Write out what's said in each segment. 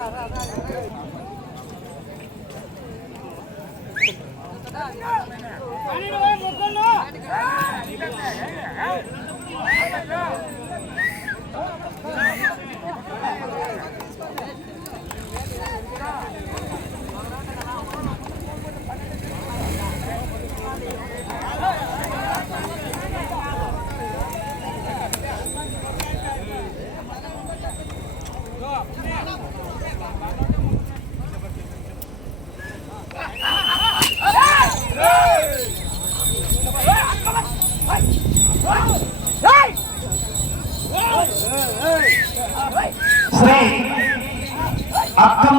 శ్రీ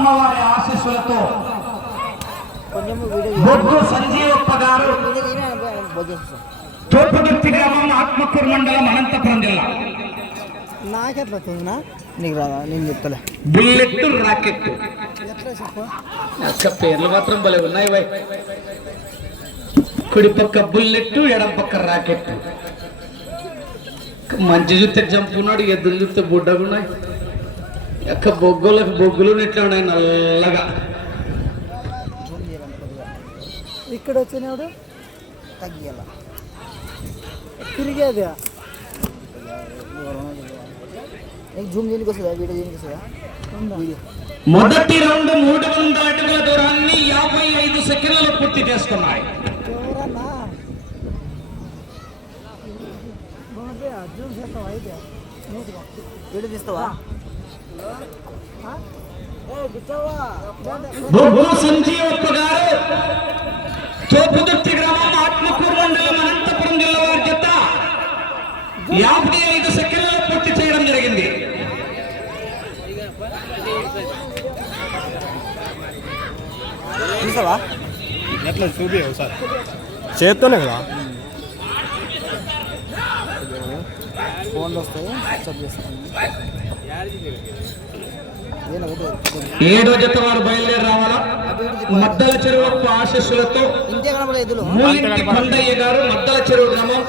అక్కమ్మ వారి ఆశీస్సులతో బొగ్గు సంజీవప్ప గారు తూర్పుదుర్తి గ్రామం ఆత్మకూరు మండలం అనంతపురం జిల్లా. నాకెట్లా వస్తుందినా నీకు రాదా? నేను చెప్తలే. బుల్లెట్ రాకెట్ అక్క పేర్లు మాత్రం భలే ఉన్నాయి వై కుడి పక్క బుల్లెట్ ఎడం పక్క రాకెట్ మంచి చూస్తే జంపున్నాడు ఎద్దులు చూస్తే బుడ్డగున్నాయి. అక్క బొగ్గులకు బొగ్గులు ఇట్లా ఉన్నాయి నల్లగా. ఇక్కడ వచ్చినప్పుడు తగ్గియాల. తిరిగేది. జూమ్ వస్తుందా? వీడియో వస్తుందా? మొదటి రౌండ్ మూడు వందల అడుగుల దూరాన్ని యాభై ఐదు సెకండ్లలో పూర్తి చేసుకున్నాయి. వీడియో తీస్తావా? బొగ్గు సంజీవప్ప గారు తోపుదుర్తి గ్రామం ఆత్మకూరు మండలం అనంతపురం జిల్లా వారి చేత యాభై ఐదు సెకండ్లలో పూర్తి చేయడం జరిగింది. తీస్తావా ఎట్లా చూపి చేత్తోనే కదా? ఫోన్లో వస్తాయి చేస్తాను. ఏడో జత వారు బయలుదేరి రావాలా? మద్దల చెరువు ఆశస్సులతో మూలింటి కొండయ్య గారు మద్దల చెరువు గ్రామం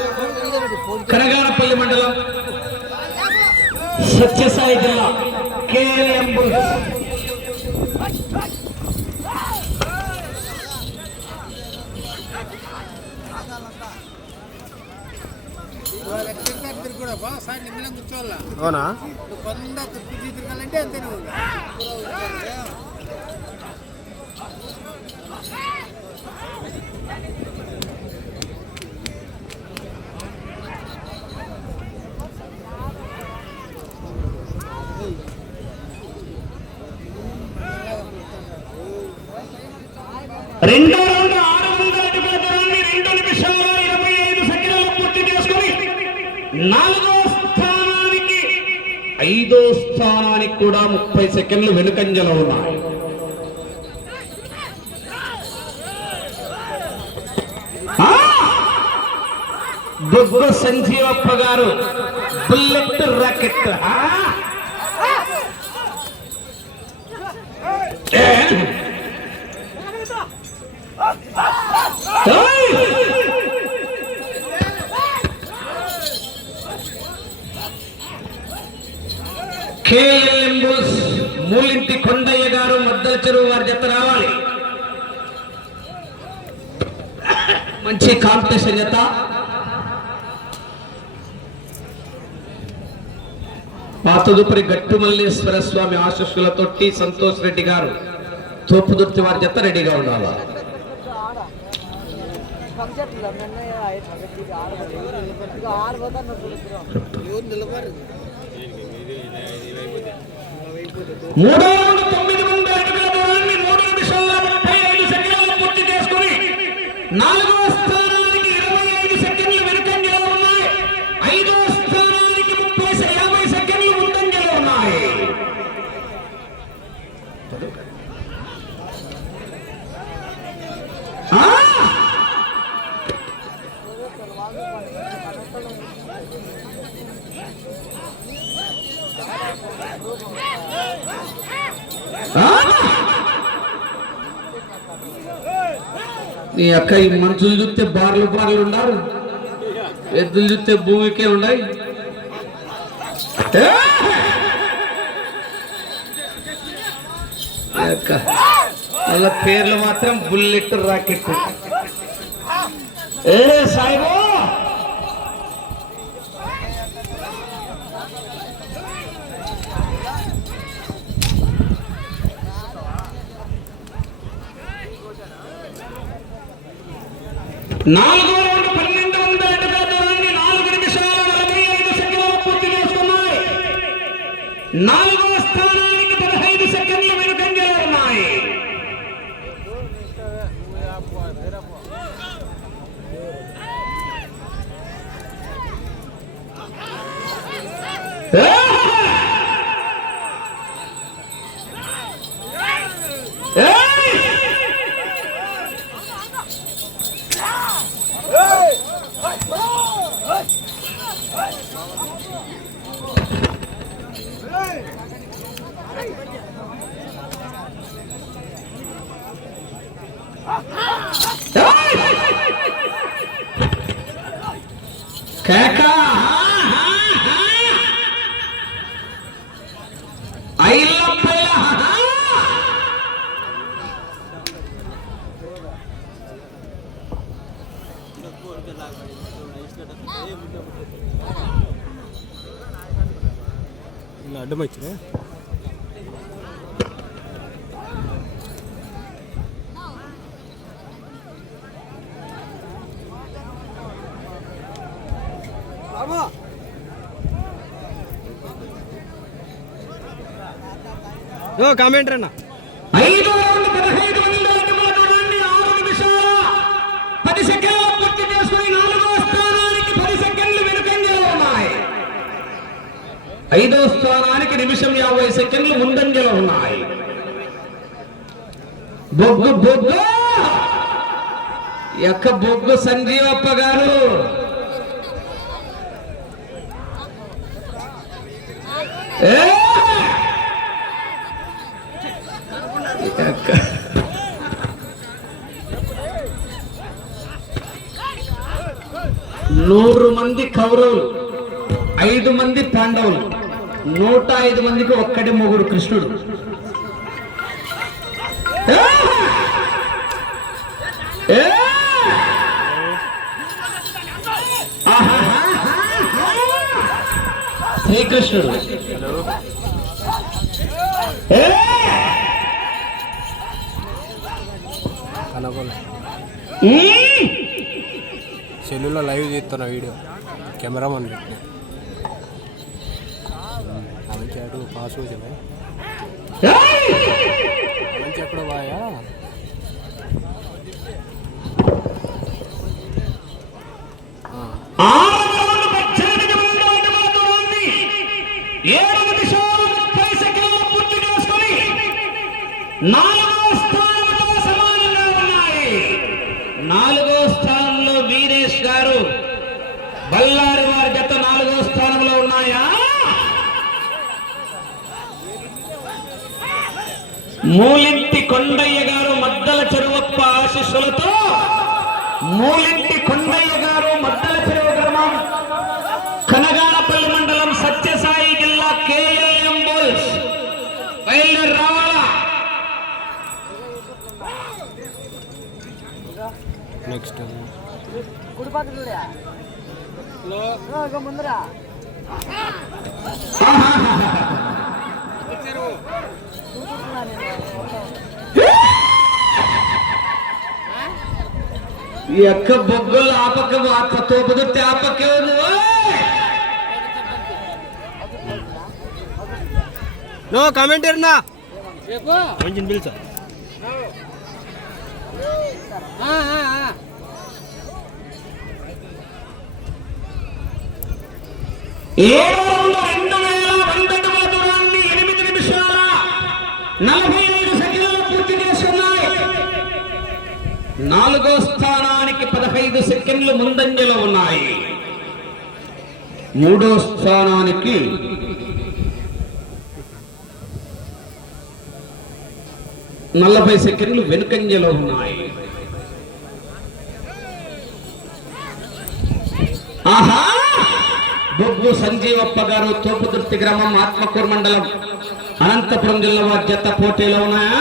కనగానపల్లి మండలం సత్యసాయి జిల్లా కేఎం అవునా రెండో రౌండ్ ఆరు వందల అడుగుల దూరాన్ని రెండు నిమిషాల ఇరవై ఐదు సెకండ్లలో పూర్తి చేసుకుని నాలుగో స్థానానికి ఐదో స్థానానికి కూడా ముప్పై సెకండ్లు వెనుకంజలో ఉన్నాయి. ఆ! సంజీవప్ప గారు bullet rocket. K L M bulls Moolinti Kondaiah గారు మద్దల చెరువు వారి జత రావాలి. మంచి కాంపిటీషన్ జత. ఆ తదుపరి గట్టు మల్లేశ్వర స్వామి ఆశస్సులతో టి సంతోష్ రెడ్డి గారు తోపుదుర్తి వారి జత రెడీగా ఉండాలి? మూడో రౌండ్ తొమ్మిది వందల అడుగుల దూరాన్ని మూడు నిమిషాల ముప్పై ఐదు సెకండ్లలో పూర్తి చేసుకుని నాలుగు స్థానానికి ఇరవై ఐదు సెకండ్లు వెనుకంజలో ఉన్నాయి ఐదో స్థానానికి ముప్పై సె- యాభై సెకండ్లు ముందంజలో ఉన్నాయి ఆ! ఆ! నీ అక్క ఈ మనుషులు చూస్తే బార్లు బార్లు ఉన్నారు ఎద్దులు చూస్తే భూమికే ఉన్నాయి వాళ్ళ పేర్లు మాత్రం బుల్లెట్ రాకెట్ ఏ సాయిబు? నాలుగో రౌండ్ పన్నెండు వందల అడుగుల దూరాన్ని నాలుగు నిమిషాల నలభై ఐదు సెకండ్ల పూర్తి చేస్తున్నాయి నాలుగు дымайте, да? ஓ கமெண்ட்ரண்ணா ఐదో స్థానానికి నిమిషం యాభై సెకండ్లు ముందంజలు ఉన్నాయి. బొగ్గు బొగ్గు! ఎక్క బొగ్గు సంజీవప్ప గారు. నూరు మంది కౌరవులు ఐదు మంది పాండవులు. నూట ఐదు మందికి ఒక్కటి మొగుడు కృష్ణుడు. శ్రీకృష్ణుడు. సెల్లులో లైవ్ చేస్తున్న వీడియో. కెమెరామన్ పెట్టిన. మంచి మంచి ఎక్కడ బాయా ఆరు రౌండ్లు పద్దెనిమిది వందల అడుగుల దూరాన్ని ఏడు నిమిషాలు ముప్పై సెకండ్లు పూర్తి చేసుకొని నాలుగో స్థానంతో సమానంగా ఉన్నాయి నాలుగో స్థానంలో వీరేష్ గారు బల్లారి వారి జత నాలుగో స్థానంలో ఉన్నాయా మూలింటి కొండయ్య గారు మద్దల చెరువప్ప ఆశీస్సులతో మూలింటి కొండయ్య గారు మద్దల చెరువు గ్రామం కనగానపల్లి మండలం సత్యసాయి జిల్లా కేఎల్ఎం బుల్స్ బయలుదేరి రావాలా? నెక్స్ట్ ముందరా. ఈ యొక్క బొగ్గులు ఆపక ఆప తోపుదుట్టి ఆపకే నో కామెంట్ ఎర్నా మంచి పిలుచా. ఏడు రెండు వేల వంద అడుగుల దూరాన్ని ఎనిమిది నిమిషాల నలభై ఐదు సెకండ్లు పూర్తి చేస్తున్నాయి నాలుగో స్థానానికి పదహైదు సెకండ్లు ముందంజలో ఉన్నాయి. మూడో స్థానానికి నలభై సెకండ్లు వెనుకంజలో ఉన్నాయి. ఆహా! బొగ్గు సంజీవప్ప గారు తోపుదుర్తి గ్రామం ఆత్మకూరు మండలం అనంతపురం జిల్లా జత పోటీలో ఉన్నాయా?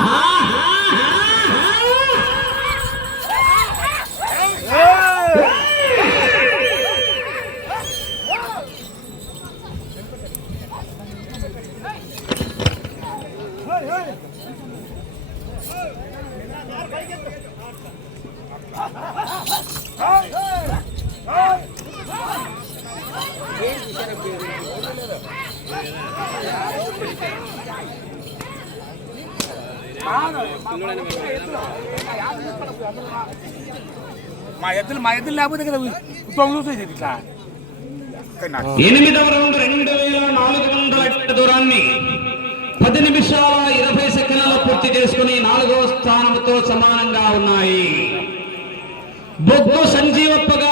మా ఎద్దులు మా ఎద్దులు లేకపోతే కదా తొంగి చూసేది ఇట్లా. ఎనిమిదవ రౌండ్ రెండు వేల నాలుగు వందల అడుగుల దూరాన్ని పది నిమిషాల ఇరవై సెకండ్లలో పూర్తి చేసుకుని నాలుగవ స్థానంతో సమానంగా ఉన్నాయి. బొగ్గు సంజీవప్పగా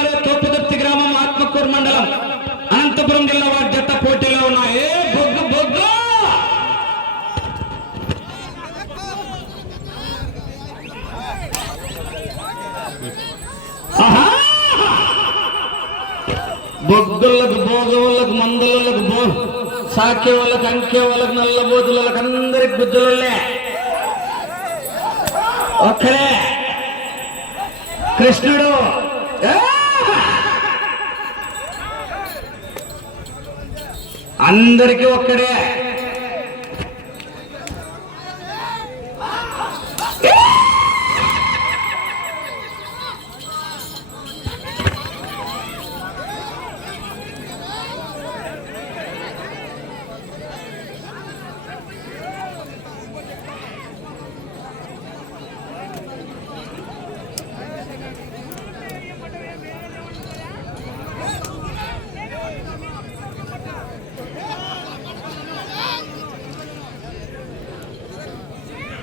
బొగ్గులకు భోగవులకు మందులకు బో సాకే వాళ్ళకి అంకే వాళ్ళకి నల్లబోతులకు అందరికి గుజ్జులే ఒక్కడే. కృష్ణుడు. అందరికీ ఒక్కడే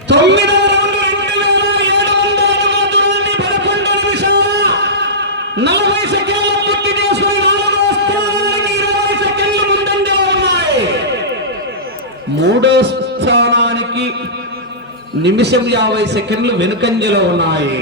తొమ్మిదవ రౌండ్ రెండు వేల ఏడు వందల అడుగుల దూరాన్ని పదకొండు నిమిషాల నలభై సెకండ్ల పూర్తి చేసుకుని నాలుగో స్థానానికి ఇరవై సెకండ్లు ముందంజలో ఉన్నాయి మూడో స్థానానికి నిమిషం యాభై సెకండ్లు వెనుకంజలో ఉన్నాయి.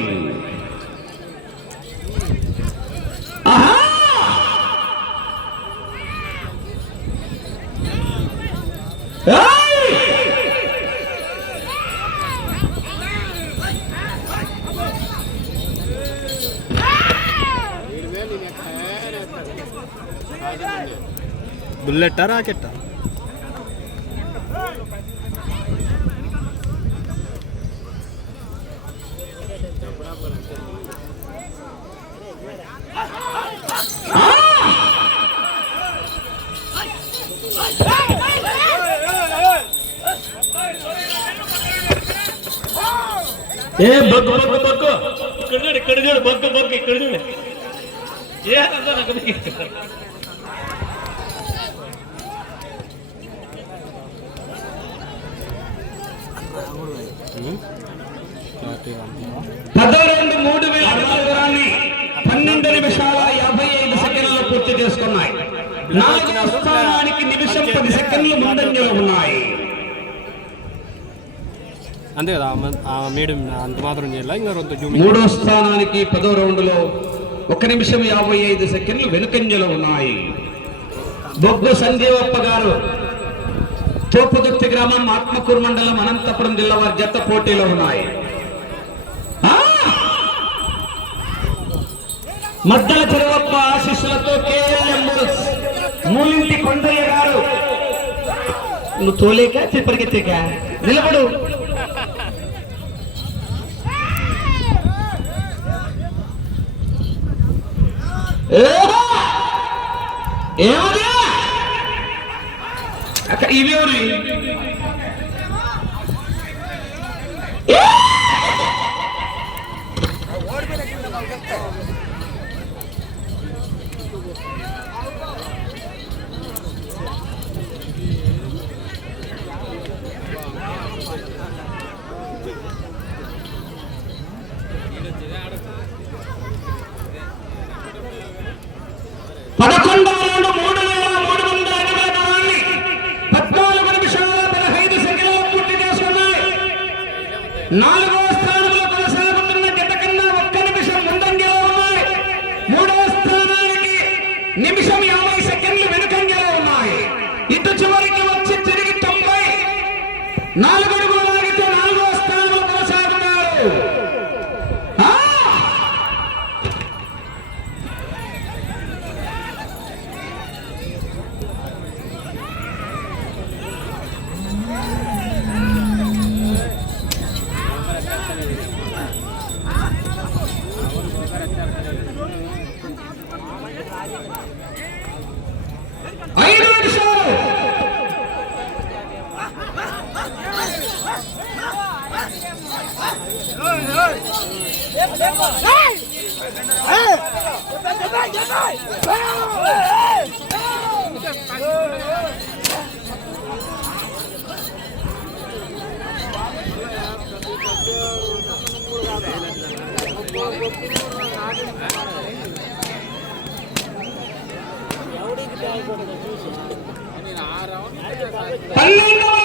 బుల్లెట్టా రాకెట్టా? ఏ బగ్గు బగ్గు బగ్గు. ఇక్కడ చూడు ఇక్కడ చూడు బగ్గు బగ్గు ఇక్కడ చూడు. ఏ అర్థం మూడు వేల దూరాన్ని పన్నెండు నిమిషాల యాభై ఐదు సెకండ్లు పూర్తి చేసుకున్నాయి. నాలుగు స్థానానికి నిమిషం పది సెకండ్లు ముందంజలో ఉన్నాయి. అంతే కదా ఆ అంత మాత్రం చేయాలి. ఇంకా రొంత మూడో స్థానానికి పదో రౌండ్లో ఒక నిమిషం యాభై ఐదు సెకండ్లు వెనుకంజలో ఉన్నాయి. బొగ్గు సంజీవప్ప గారు తోపుదుర్తి గ్రామం ఆత్మకూరు మండలం అనంతపురం జిల్లా వారి జత పోటీలో ఉన్నాయి. ఆ! మద్దల చెరువప్ప ఆశీస్సులతో కేఎల్ఎం మూలింటి కొండయ్య గారు. నువ్వు తోలేక పరిగెత్తాక నిలబడు. ఏమది? అక్క రౌండ్ మూడు వేల మూడు వందల ఎనభై దూరాన్ని పద్నాలుగు నిమిషాల పదహారు నాలుగవ స్థానంలో కొనసాగుతున్న జత కన్నా ఒక్క నిమిషం ముందంజలో ఉన్నాయి మూడవ స్థానానికి నిమిషం యాభై సెకండ్లు వెనుకంజలో ఉన్నాయి. ఇటు చివరికి వచ్చి తిరిగి తొంభై. నాలుగు పన్నెండవ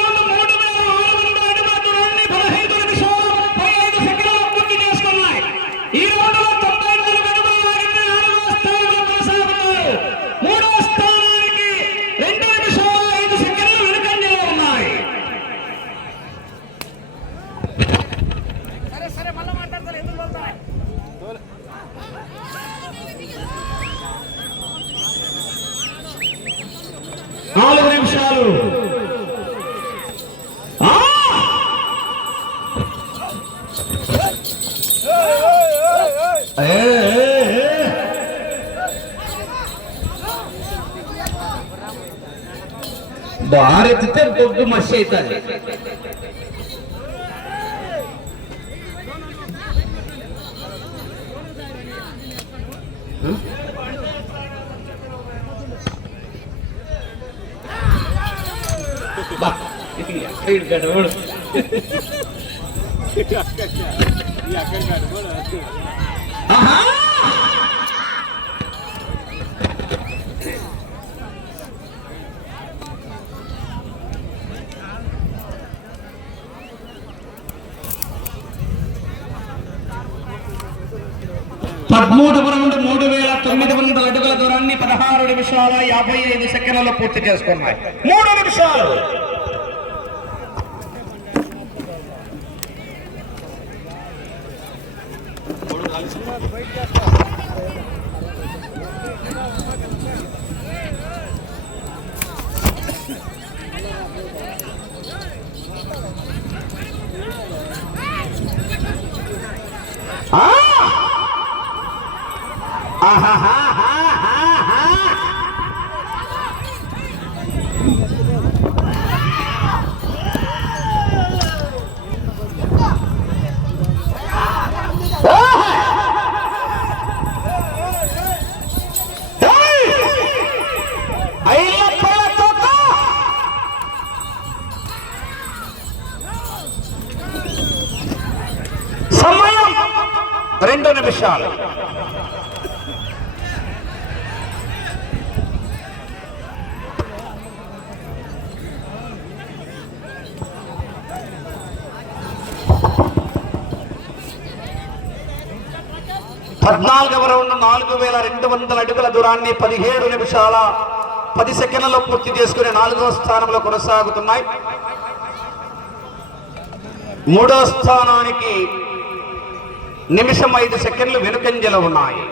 నాలుగు నిమిషాలు ఆ! ఏ, ఏ, ఏ. పదమూడు రౌండ్ మూడు వేల తొమ్మిది వందల అడుగుల దూరాన్ని పదహారు నిమిషాల యాభై ఐదు సెకండ్లలో పూర్తి చేసుకున్నాయి. మూడు నిమిషాలు. పద్నాలుగవ రౌండ్ నాలుగు వేల రెండు వందల అడుగుల దూరాన్ని పదిహేడు నిమిషాల పది సెకండ్లలో పూర్తి చేసుకుని నాలుగవ స్థానంలో కొనసాగుతున్నాయి. మూడో స్థానానికి నిమిషం ఐదు సెకండ్లు వెనుకంజలో ఉన్నాయి.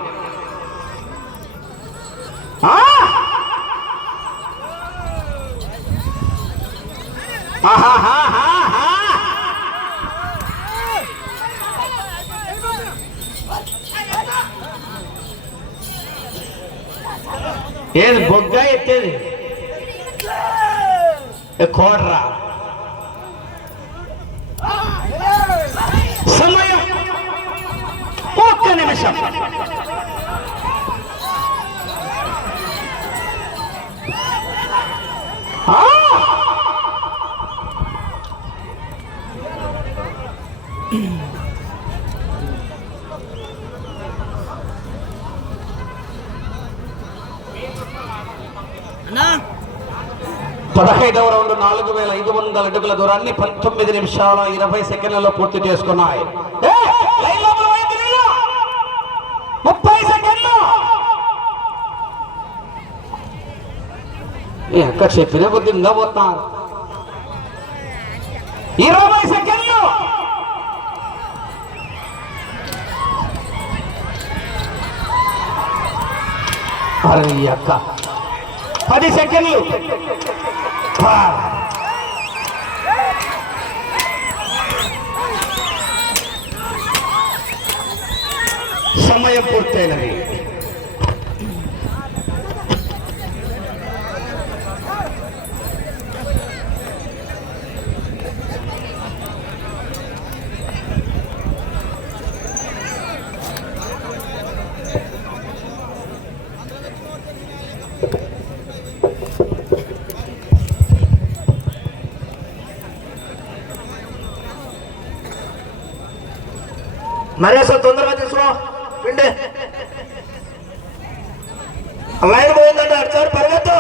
ఏది బొగ్గా ఎత్తేది? కోడ్రా? ఒక్క నిమిషం! పదహైదవ రౌండ్ నాలుగు వేల ఐదు వందల అడుగుల దూరాన్ని పంతొమ్మిది నిమిషాల ఇరవై సెకండ్లలో పూర్తి చేసుకున్నాయి. ముప్పై సెకండ్లు. ఈ అక్క చెప్పిన కొద్ది ఇంకా పోతున్నారు ఇరవై సెకండ్లు. అరే ఈ అక్క. పది సెకండ్లు. పా. సమయం పూర్తయినది నరేష్ తొందరగా లైన్ పోయిందంటే అటు సైడ్ పరిగెత్తు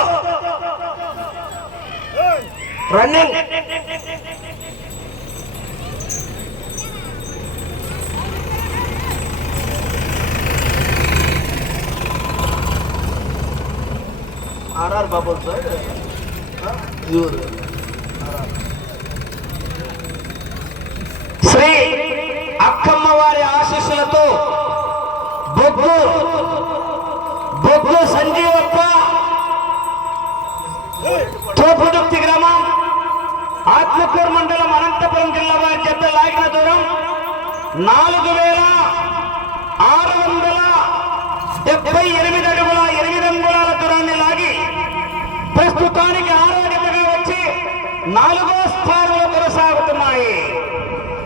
running R R Babu sir. Shri Akkamma వారి ఆశీస్సులతో బొగ్గు బులో సంజీవప్ప. తోపుదుక్తి గ్రామం ఆత్మకూరు మండలం అనంతపురం జిల్లా వారి చెత్త లాగిన దూరం నాలుగు వేల ఆరు వందల డెబ్బై ఎనిమిది అడుగుల ఎనిమిది అంగుళాల దూరాన్ని లాగి ప్రస్తుతానికి